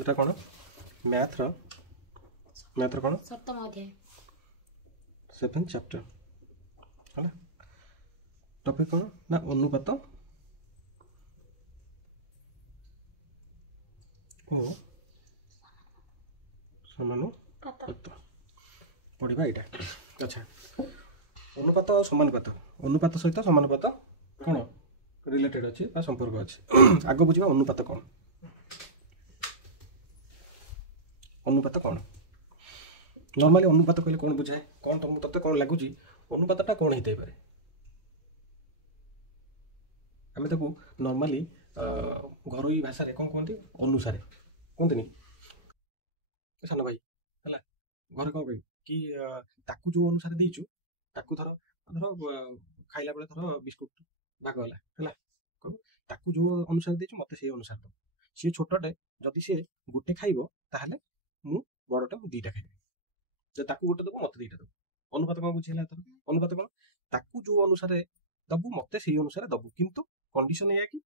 এটা কোন ম্যাথ ର কোন सप्तम अध्याय 7th चैप्टर है टॉपिक कोन ना अनुपात ओ समानुपात पढ़ा यहाँ। अच्छा अनुपात और समानुपात अनुपात सहित समानुपात कौन रिलेटेड अच्छी संपर्क अच्छी आग बुझा अनुपात कौन अनुपात कौन नॉर्मली अनुपात कहले कौन बुझाए कौन तुम तते कौन लगुच अनुपातटा कौन होते पारे आम ताको नॉर्मली घरोई भाषा कौन कहते अनुसार कहते सान भाई है घर कौन कह कि ताकू जो अनुसार देचु ताकू धर धर खाइला बेले धर बिस्कुट भाग है ताकू जो अनुसार देचु मत से अनुसार दो सी छोटे जदि सी गोटे खाइब ताहले मु बड़टा दीटा खाइबी ताकू गोटे दबो मत दीटा दबो अनुपात कौन बुझेला अनुपात कौन ताकू जो अनुसार दबु मत से अनुसार दबु किंतु कंडीशन है कि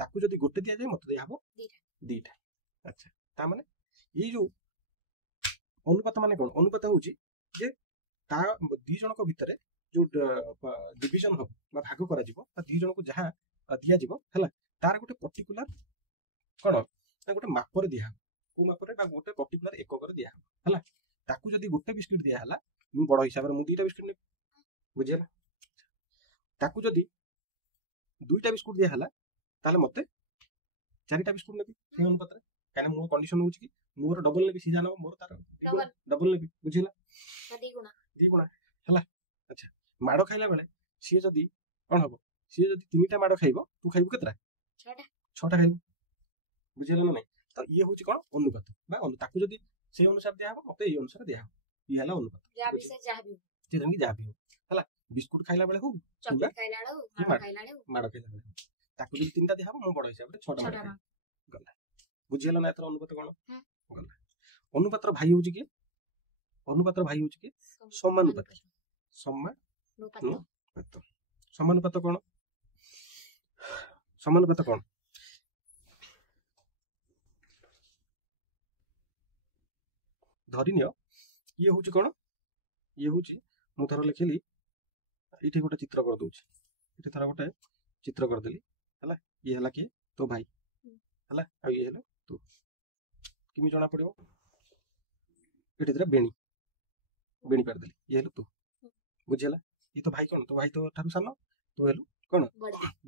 ताकू जदि गोटे दिया जाए मत दिया हबो दीटा। अच्छा ता माने ये जो अनुपात माने कौन अनुपात होउची जे ता दी जन को भितरे जो डिवीजन हो भाग करा जिवो ता दी जन को जहा दिया जिवो हला तार गोटे पर्टिकुलर कोन ता गोटे मापर दिया को मापर बा गोटे पर्टिकुलर एककर दिया हला ताकू जदि गोटे बिस्कुट दिया हला मु बड़ हिसाब रे मु दुईटा बिस्कुट ने बुझियला ताकू जदि दुईटा बिस्कुट दिया हला ताले मते चारिटा बिस्कुट नेबी से अनुपात रे काने मोर कंडीशन होउची कि मोर डबल नेबी सी जानो मोर तार डबल नेबी बुझियला दी गुणा हला। अच्छा माड़ खाइला बेले सी जदि कोन हबो सी जदि तीनटा माड़ खाइबो तू खाइबो केतरा छटा खाइबो बुझियला ना नहीं तो ये होची कोन अनुपात बा ताकू जदि से अनुसार दिया हबो मते ए अनुसार दिया हबो ये हला अनुपात जा भी से जा भी जे तंगी जा भी हो हला बिस्कुट खाइला बेले हो चॉकलेट खाइला बेले माड़ खाइला बेले ताकू जदि तीनटा दिया हबो मो बड़ हिसाब रे छटा गला बुझियला ना एतर अनुपात कोन गला अनुपात रो भाई होची के अनुपात रो भाई होची के समानुपात समानुपात समानुपात कोन समानुपात कोन धरिनियो ये होची कोन ये होची मु थर लिखिली इठी गोटे चित्र कर दोची इठी थर गोटे चित्र कर देली हला ये हला के तो भाई हला आ ये हला तू किमि जणा पड़िबो इठी तरा बेणी बेणी कर देली ये हला तू बुझियला ये तो भाई कोन तो भाई तो थारु सानो तू हेलु कोन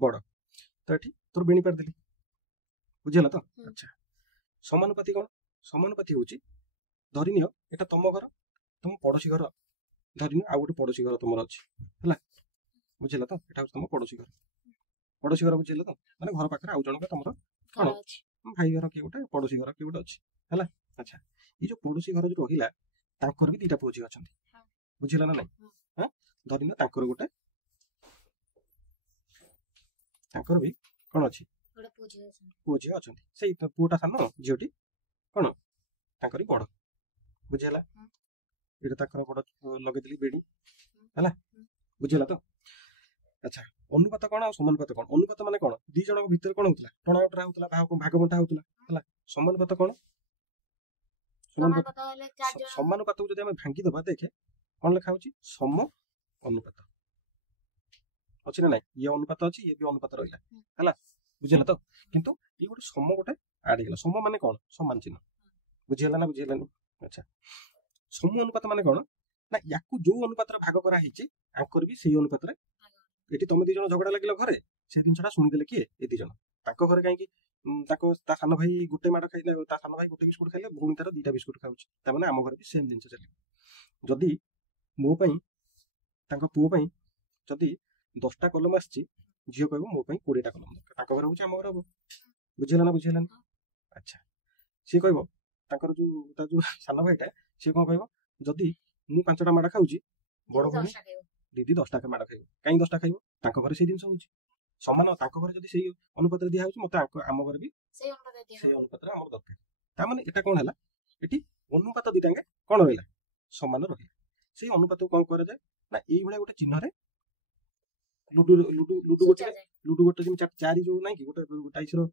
बड़ तो एठी तोर बेणी कर देली बुझियला तो। अच्छा समानुपाती कोन समानुपाती होची धरिनियो एटा तम घर तुम पड़ोसी घर धरिनियो आ गोटे पड़ोसी घर तुमर अछि हला बुझिला तो एटा तुम पड़ोसी घर बुझिला तो माने घर पाखरे आउ जणका तुमर कोन भाई घर के गोटे पड़ोसी घर के गोटे अछि हला। अच्छा ये जो पड़ोसी घर जो रहिला तांकर भी दीटा पुओजी अछंती बुझिला ना नहीं हां धरिनियो तांकर गोटे तांकर भी कोन अछि गोटे पुओजी अछंती सेई पुओटा सानो जियोटी कोन तांकरी बड़ बुझिला एटा ताकर बड़ लगे दिली बेडी हला बुझिला तो। अच्छा अनुपात कोन समानुपात कोन अनुपात माने कोन दी जण के भीतर कोन होतला टणा उटरा होतला भाग बंटा होतला हला समानुपात कोन समानुपात को जदि हम भांगी दबा देखे कोन लिखा होची सम अनुपात अछि ना नहीं ये अनुपात अछि ये भी अनुपात रहिला हला बुझिला तो किंतु ये गोटे सम गोटे ऐड गेला सम माने कोन समान चिन्ह बुझिला ना बुझिला नहीं। अच्छा सम अनुपात माने कोन ना याकू जो अनुपात रे भाग करा हिची आंकर भी सेही अनुपात रे एटी तुम दी जण झगड़ा लागिलो घरे से दिनछटा सुनि देले कि ए दी जण ताको घरे काई कि ताको ता सान भाई गोटे माड खाइले ता सान भाई गोटे बिस्कुट खाइले भूणी तार दीटा बिस्कुट खाउची ता माने आम घरे भी सेम दिन चली जदी मो पई ताको पुओ पई जदी 10टा कलम आछि जियो कहबो मो पई 20टा कलम ताको घरे होची आम घरे हो बुझिला ना बुझिला। अच्छा से कहबो ताकर जो सान भाईटा से कोन कहबो जदी मु 5टा माड खाउची बड़ भनी दीदी 10टा के माड खाइबो काई 10टा खाइबो ताको घरे से दिनस होची समान ताको घरे जदी सेही अनुपात रे दिया होची मते आम घरे भी सेही अनुपात रे हमर दरकार ता माने एटा कोन हला एटी अनुपात दिटांगे कोन होइला समान रहिला सेही अनुपात को कोन करे जाय ना एई भले गोटे चिन्ह रे लुडु गोटे जिम चारि जो नाही कि गोटे टाइस रो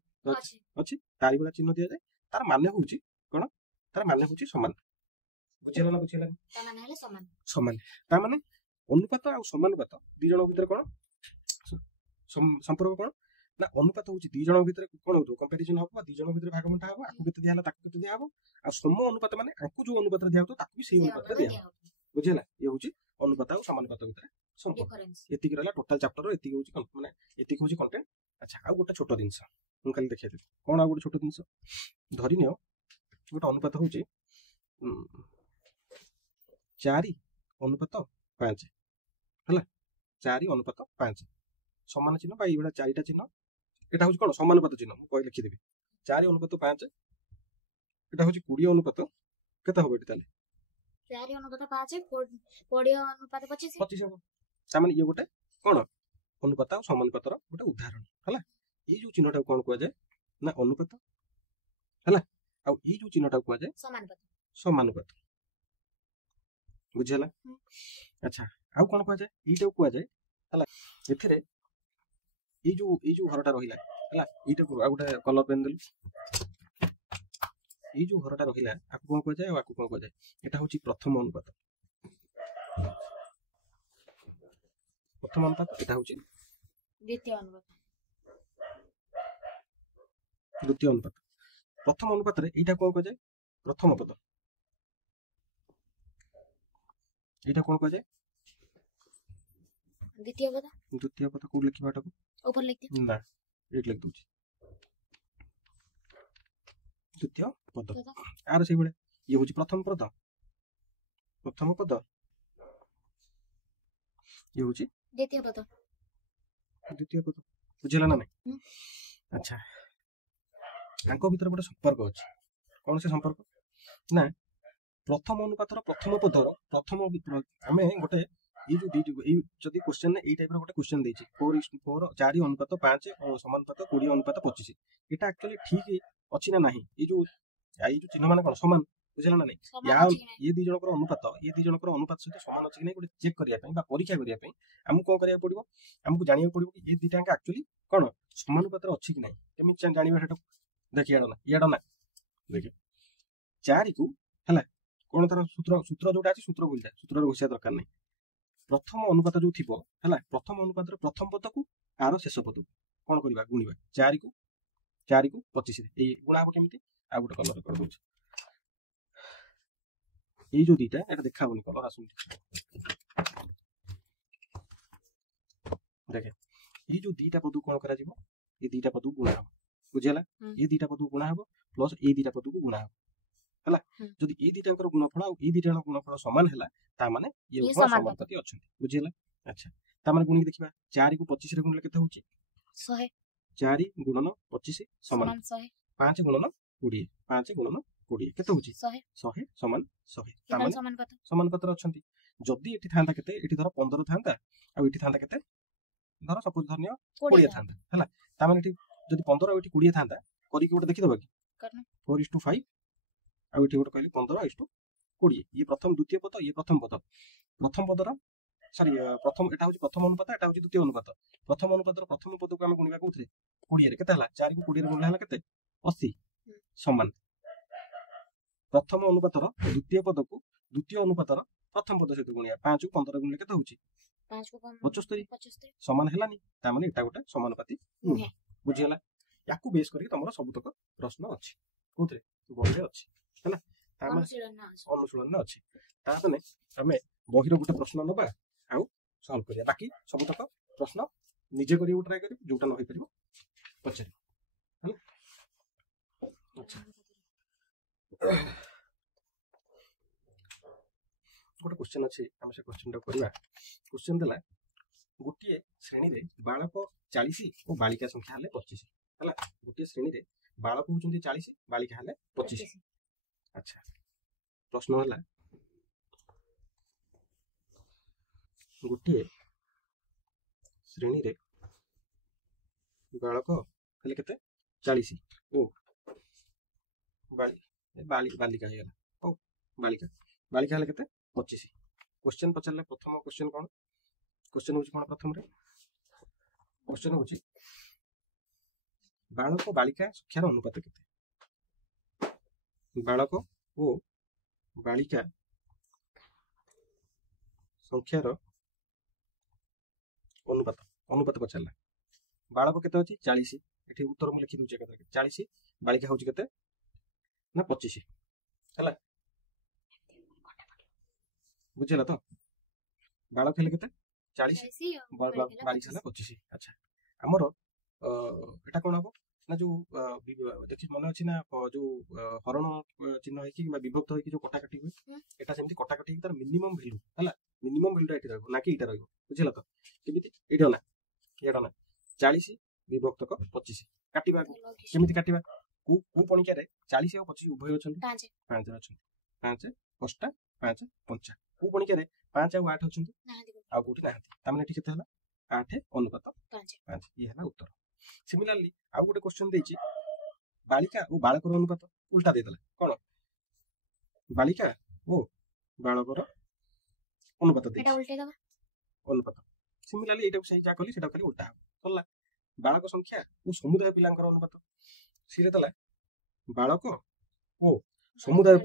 अछि तारि भला चिन्ह दिया जाय तार माने होउची ତାର ମାନେ ହେଉଛି ସମାନ। ବୁଝିହେଲା ନା ବୁଝିହେଲାନି? ତା ମାନେ ହେଲେ ସମାନ। ସମାନ ତା ମାନେ ଅନୁପାତ ଆଉ ସମାନୁପାତ ଦି ଜଣଙ୍କ ଭିତରେ କ'ଣ ସମ୍ପର୍କ କ'ଣ ନା ଅନୁପାତ ହେଉଛି ଦି ଜଣଙ୍କ ଭିତରେ କ'ଣ ହଉଥିବ କମ୍ପାରିଜନ ହବ ବା ଦି ଜଣଙ୍କ ଭିତରେ ଭାଗବଣ୍ଟା ହବ ଆକୁ କେତେ ଦିଆହେଲା ତାକୁ କେତେ ଦିଆହବ ଆଉ ସମ ଅନୁପାତ ମାନେ ଆଙ୍କୁ ଯୋଉ ଅନୁପାତରେ ଦିଆହଉଥିବ ତାକୁ ବି ସେଇ ଅନୁପାତରେ ଦିଆହବ। ବୁଝିହେଲା? ଇଏ ହେଉଛି ଅନୁପାତ ଆଉ ସମାନୁପାତ ଭିତରେ ସମ୍ପର୍କ। ଏତିକି ରହିଲା ଟୋଟାଲ ଚାପ୍ଟର। ଏତିକି ହେଉଛି ମାନେ ଏତିକି ହେଉଛି କଣ୍ଟେଣ୍ଟ। ଆଚ୍ଛା ଆଉ ଗୋଟେ ଛୋଟ ଜିନିଷ ମୁଁ କାଲି ଦେଖେଇଦେବି। କ'ଣ ଆଉ ଗୋଟେ ଛୋଟ ଜିନିଷ ଧରିନିଅ ଗୋଟେ ଅନୁପାତ ହେଉଛି 4:5 ହେଲା। 4:5 ସମାନ ଚିହ୍ନ ବା ଏଇଭଳିଆ 4ଟା ଚିହ୍ନ। এটা হচ্ছে কোন সমানুপাত চিহ্ন ମୁଁ কই লিখি দেবি 4:5 এটা হচ্ছে 20 কেতে হবে এটি তাহলে 4:5 20:25 25 হবে। তার মানে ইয়ে গোটে কোন অনুপাত আর সমানুপাতর গোটে উদাহরণ ହେଲା। এই যে চিহ্নটাକୁ কোন কুয়া যায় না অনুপাত ହେଲା ଆଉ এই যে চিহ্নটাକୁ কুয়া যায় সমানুপাত। বুঝিলা? আচ্ছা ଆଉ কোন কুয়া যায় এইটাକୁ কুয়া যায় ହେଲା। এথিরে এই যে ঘরটা রহিলা ହେଲା এইটাକୁ ଆଉ ଗୋଟେ কলর পেন দেলু। এই যে ঘরটা রহিলা আকু কোন কুয়া যায় আর আকু কোন কুয়া যায় এটা হচ্ছে প্রথম অনুপাত। প্রথম অনুপাত এটা হচ্ছে দ্বিতীয় অনুপাত। দ্বিতীয় অনুপাত। প্রথম অনুপাতরে এইটা কোন কুয়া যায় প্রথম পদ। এইটা কোন কুয়া যায় দ্বিতীয় পদ। দ্বিতীয় পদ কোন লিখিবা এটাକୁ উপর লিখতে না এইট লিখ দউছি দ্বিতীয় পদ। আর সেইভাবে ইয়ে হচ্ছে প্রথম পদ। প্রথম পদ ইয়ে হচ্ছে দ্বিতীয় পদ। দ্বিতীয় পদ। বুঝিলা না নাই? আচ্ছা ତାଙ୍କ ଭିତରେ ଗୋଟେ ସମ୍ପର୍କ ଅଛି। କ'ଣ ସେ ସମ୍ପର୍କ ନା ପ୍ରଥମ ଅନୁପାତର ପ୍ରଥମ ପଦର ପ୍ରଥମ ଆମେ ଗୋଟେ ଏଇ ଯୋଉ ଏଇ ଯଦି କ୍ୱେଶ୍ଚନ ଏଇ ଟାଇପର ଗୋଟେ କ୍ୱେଶ୍ଚନ ଦେଇଛି 4:5 ସମାନୁପାତ 20:25 এটা ଆକ୍ଚୁଆଲି ଠିକ ଅଛି ନା ନାହିଁ? ଏଇ ଯୋଉ ଚିହ୍ନ ମାନେ କ'ଣ ସମାନ? ବୁଝିଲା ନା ନାଇଁ? ଇଏ ଦି ଜଣଙ୍କର ଅନୁପାତ ସହିତ ସମାନ ଅଛି କି ନାଇଁ ଗୋଟେ ଚେକ୍ କରିବା ପାଇଁ ବା ପରୀକ୍ଷା କରିବା ପାଇଁ ଆମକୁ କ'ଣ କରିବାକୁ ପଡିବ? ଆମକୁ ଜାଣିବାକୁ ପଡିବ କି ଏ ଦିଟା ଯାକ ଆକ୍ଚୁଆଲି କ'ଣ ସମାନୁପାତରେ ଅଛି କି ନାହିଁ। କେମିତି ଜାଣିବା ସେଟା? ଦେଖି ଇଆଡ ନା ଦେଖ 4କୁ ହେଲା କ'ଣ ତାର ସୂତ୍ର ଯୋଉଟା ଅଛି ସୂତ୍ର ଭୁଲିଯା, ସୂତ୍ରରେ ଘୋଷିବା ଦରକାର ନାହିଁ। ପ୍ରଥମ ଅନୁପାତ ଯୋଉ ଥିବ ହେଲା ପ୍ରଥମ ଅନୁପାତର ପ୍ରଥମ ପଦକୁ ଆର ଶେଷ ପଦକୁ କ'ଣ କରିବା ଗୁଣିବା 4କୁ 25 ଏଇ ଗୁଣା ହବ କେମିତି? ଆଉ ଗୋଟେ କଲର କରିଦଉଛି। এই যে দুইটা এটা দেখা হবনি কলর আসুন দেখে এই যে দুইটা পদକୁ কোন করা যাব এই দুইটা পদକୁ গুণা হব। বুঝিলা? এই দুইটা পদକୁ গুণা হব প্লস এই দুইটা পদକୁ গুণা হব ହେଲା। যদি এই দুইটাଙ୍କର গুণফଳ ଆଉ এই দুইটাର গুণফଳ ସମାନ ହେଲା ତା ମାନେ ଇଏ ସମାନୁପାତି ଅଛନ୍ତି। ବୁଝିଲା? ଆଚ୍ଛା ତା ମାନେ ଗୁଣିକି ଦେଖିବା 4କୁ 25 ରେ ଗୁଣିଲେ କେତେ ହଉଛି 100। 4 ଗୁଣନ 25 ସମାନ 5 ଗୁଣନ 20 5 ଗୁଣନ 20 କେତେ ହଉଛି 100 ସମାନ 100। ତା ମାନେ ସମାନୁପାତରେ ଅଛନ୍ତି। ଯଦି ଏଠି ଥାନ୍ତା କେତେ ଏଠି ଧର 15 ଥାନ୍ତା ଆଉ ଏଠି ଥାନ୍ତା କେତେ ଧର ସପୋଜ ଧରିନିଅ 20 ଥାନ୍ତା ହେଲା। ତା ମାନେ ଏଠି ଯଦି 15 ଆଉ ଏଠି 20 ଥାନ୍ତା କରିକି ଗୋଟେ ଦେଖିଦବା କି 4:5 ଆଉ ଏଠି ଗୋଟେ କହିଲି 15:20 ଇଏ ପ୍ରଥମ ଦ୍ୱିତୀୟ ପଦ ଇଏ ପ୍ରଥମ ପଦ। ପ୍ରଥମ ପଦର ସରି ପ୍ରଥମ ଏଟା ହଉଛି ପ୍ରଥମ ଅନୁପାତ ଏଟା ହଉଛି ଦ୍ୱିତୀୟ ଅନୁପାତ। ପ୍ରଥମ ଅନୁପାତର ପ୍ରଥମ ପଦକୁ ଆମେ ଗୁଣିବା କୋଉଥିରେ 20 ରେ କେତେ ହେଲା 4କୁ 20 ରେ ଗୁଣିଲେ ହେଲା କେତେ 80 ସମାନ। ପ୍ରଥମ ଅନୁପାତର ଦ୍ୱିତୀୟ ପଦକୁ ଦ୍ୱିତୀୟ ଅନୁପାତର ପ୍ରଥମ ପଦ ସହିତ ଗୁଣିବା 5କୁ 15 ଗୁଣିଲେ କେତେ ହଉଛି 75 ସମାନ ହେଲାନି। ତା ମାନେ ଏଟା ଗୋଟେ ସମାନୁପାତି ନୁହେଁ। ବୁଝିହେଲା? ୟାକୁ ବେସ୍ କରିକି ତମର ସବୁତକ ପ୍ରଶ୍ନ ଅଛି କୋଉଥିରେ ବହିରେ ଅଛି ହେଲା। ତା ମାନେ ଅନୁଶୀଳନରେ ଅଛି। ତା ମାନେ ଆମେ ବହିର ଗୋଟେ ପ୍ରଶ୍ନ ନବା ଆଉ ସଲ୍ଭ କରିବା। ବାକି ସବୁତକ ପ୍ରଶ୍ନ ନିଜେ କରିବାକୁ ଟ୍ରାଏ କରିବ ଯୋଉଟା ନ ହେଇପାରିବ ପଚାରିବ ହେଲା। ଆଚ୍ଛା ଗୋଟେ କ୍ୱେଶ୍ଚନ ଅଛି ଆମେ ସେ କ୍ୱେଶ୍ଚନଟା କରିବା। କ୍ୱେଶ୍ଚନ ଦେଲା ଗୋଟିଏ ଶ୍ରେଣୀରେ ବାଳକ 40 ଓ ବାଳିକା ସଂଖ୍ୟା ହେଲେ 25 ହେଲା। ଗୋଟିଏ ଶ୍ରେଣୀରେ ବାଳକ ହଉଛନ୍ତି 40 ବାଳିକା ହେଲେ 25। ଆଚ୍ଛା ପ୍ରଶ୍ନ ହେଲା ଗୋଟିଏ ଶ୍ରେଣୀରେ ବାଳକ ହେଲେ କେତେ 40 ଓ ବାଳିକା ହେଇଗଲା ଓ ବାଳିକା ହେଲେ କେତେ 25। क्वेश्चन पचारे प्रथम क्वेश्चन कौन क्वेश्चन हूँ कौन प्रथम क्वेश्चन हूँ बालक बालिका संख्यार अनुपात केते बालक ଓ ବାଳିକା ସଂଖ୍ୟାର ଅନୁପାତ ଅନୁପାତ ପଚାରିଲା। ବାଳକ କେତେ ଅଛି 40। ଏଠି ଉତ୍ତର ମୁଁ ଲେଖି ଦଉଛି ଏକାଥରକେ 40, ବାଳିକା ହଉଛି କେତେ ନା 25 ହେଲା। ବୁଝିଲା ତ? ବାଳକ ହେଲେ କେତେ 40, 40 ଆଉ ବାଳିକା ବାଳିକା ହେଲା 25। 25। ଆଚ୍ଛା, ଆମର ଏଟା କଣ ହବ ନା ଯୋଉ ଦେଖି ମନେ ଅଛି ନା ଯୋଉ ହରଣ ଚିହ୍ନ ହେଇକି କିମ୍ବା ବିଭକ୍ତ ହେଇକି ଯୋଉ କଟାକଟି ହୁଏ, ଏଟା ସେମିତି କଟାକଟି ହେଇକି ତାର ମିନିମମ୍ ଭ୍ୟାଲୁ ହେଲା, ମିନିମମ୍ ଭ୍ୟାଲୁଟା ଏଠି ରହିବ ନା କି ଏଇଟା ରହିବ। ବୁଝିଲା ତ? କେମିତି ଏଇଟା ନା ଏଇଟା ନା 40 ବିଭକ୍ତକ 25 କାଟିବା। କେମିତି କାଟିବା? କୋଉ ପଣିକିଆରେ 40 ଆଉ 25 ଉଭୟ ଅଛନ୍ତି? 5 ରେ ଅଛନ୍ତି। 5 ଅଷ୍ଟା 5 ପଞ୍ଚା। କୋଉ ପଣିକିଆରେ 5 ଆଉ 8 ଅଛନ୍ତି? ଆଉ କୋଉଠି ନାହାନ୍ତି। ତାମାନେ ଏଠି କେତେ ହେଲା 8 ଅନୁପାତ 5। ଇଏ ହେଲା ଉତ୍ତର। ସିମିଲାରଲି ଆଉ ଗୋଟେ କ୍ୱେଶ୍ଚନ ଦେଇଛି, ବାଳିକା ଓ ବାଳକର ଅନୁପାତ ଉଲ୍ଟା ଦେଇଦେଲା। କଣ ବାଳିକା ଓ ବାଳକର ଅନୁପାତ ଦେଇଛି, ଅନୁପାତ। ସିମିଲାରଲି ଏଇଟାକୁ ସେଇ ଯାହା କଲି ସେଟା ଖାଲି ଉଲ୍ଟା ହବ। ସରିଲା। ବାଳକ ସଂଖ୍ୟା ଓ ସମୁଦାୟ ପିଲାଙ୍କର ଅନୁପାତ ସିଏ ଦେଲା ବାଳକ ଓ ସମୁଦାୟ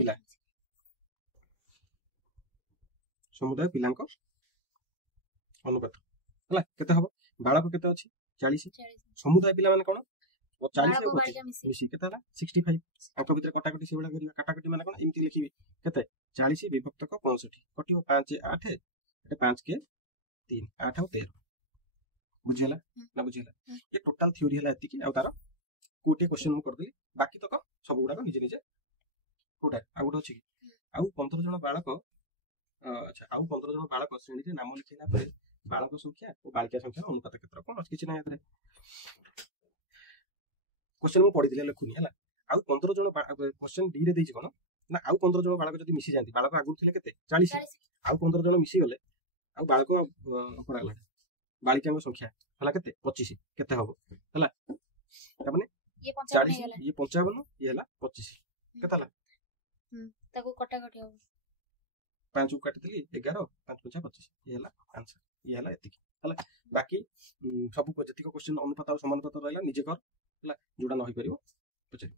ପିଲାଙ୍କ ଅନୁପାତ ହେଲା। କେତେ ହବ? ବାଳକ କେତେ ଅଛି 40, ସମୁଦାୟ ପିଲା ମାନେ କଣ 40 ଆଉ 25 ମିଶି କେତେ ହେଲା 65। ଅଙ୍କ ଭିତରେ କଟାକଟି ସେଇଭଳିଆ କରିବା। କାଟାକଟି ମାନେ କଣ ଏମିତି ଲେଖିବି, କେତେ 40 ବିଭକ୍ତକ 65 କଟିବ 5 8 ଏଟା 5 କେ 3 8 ଆଉ 13। ବୁଝିହେଲା ନା? ବୁଝିହେଲା। ଏ ଟୋଟାଲ থিওরি ହେଲା ଏତିକି। ଆଉ ତାର କୋଟିଏ କ୍ୱେଶ୍ଚନ ମୁଁ କରିଦେଲି, ବାକି ତକ ସବୁ ଗୁଡାକ ନିଜେ ନିଜେ। କୋଉଟା ଆଉ ଗୋଟେ ଅଛି କି? ଆଉ 15 ଜଣ ବାଳକ ଆଚ୍ଛା, ଆଉ 15 ଜଣ ବାଳକ ଶ୍ରେଣୀରେ ନାମ ଲେଖାଇଲା ପରେ ବାଳକ ସଂଖ୍ୟା ଓ ବାଳିକା ସଂଖ୍ୟାର ଅନୁପାତ କେତେ? କଣ ଅଛି? କିଛି ନାହିଁ ଏଥିରେ। क्वेश्चन ମୁଁ ପଢିଥିଲି ଲେଖୁନି ହେଲା। ଆଉ 15 ଜଣ क्वेश्चन ଡି ରେ ଦେଇଛି କଣ ନା ଆଉ 15 ଜଣ ବାଳକ ଯଦି ମିଶି ଯାଆନ୍ତି, ବାଳକ ଆଗରୁ ଥିଲେ କେତେ 40, ଆଉ 15 ଜଣ ମିଶି ଗଲେ ଆଉ ବାଳକ ପଡାଗଲା ବାଳିକାଙ୍କ ସଂଖ୍ୟା ହେଲା କେତେ 25। କେତେ ହବ ହେଲା? ତାମାନେ ଇଏ 40 ଇଏ 55 ଇଏ ହେଲା 25। କେତେ ହେଲା? ତାକୁ କଟାକଟି ହବ 5 କୁ କାଟିଦେଲି 11 5 5 25 ଇଏ ହେଲା आंसर। ଇଏ ହେଲା ଏତିକି ହେଲା। ବାକି ସବୁ ଯେତିକ क्वेश्चन ଅନୁପାତ ଆଉ ସମାନୁପାତ ରହିଲା ନିଜେ କର ହେଲା। ଯୋଉଟା ନ ହେଇପାରିବ ପଚାରିବ।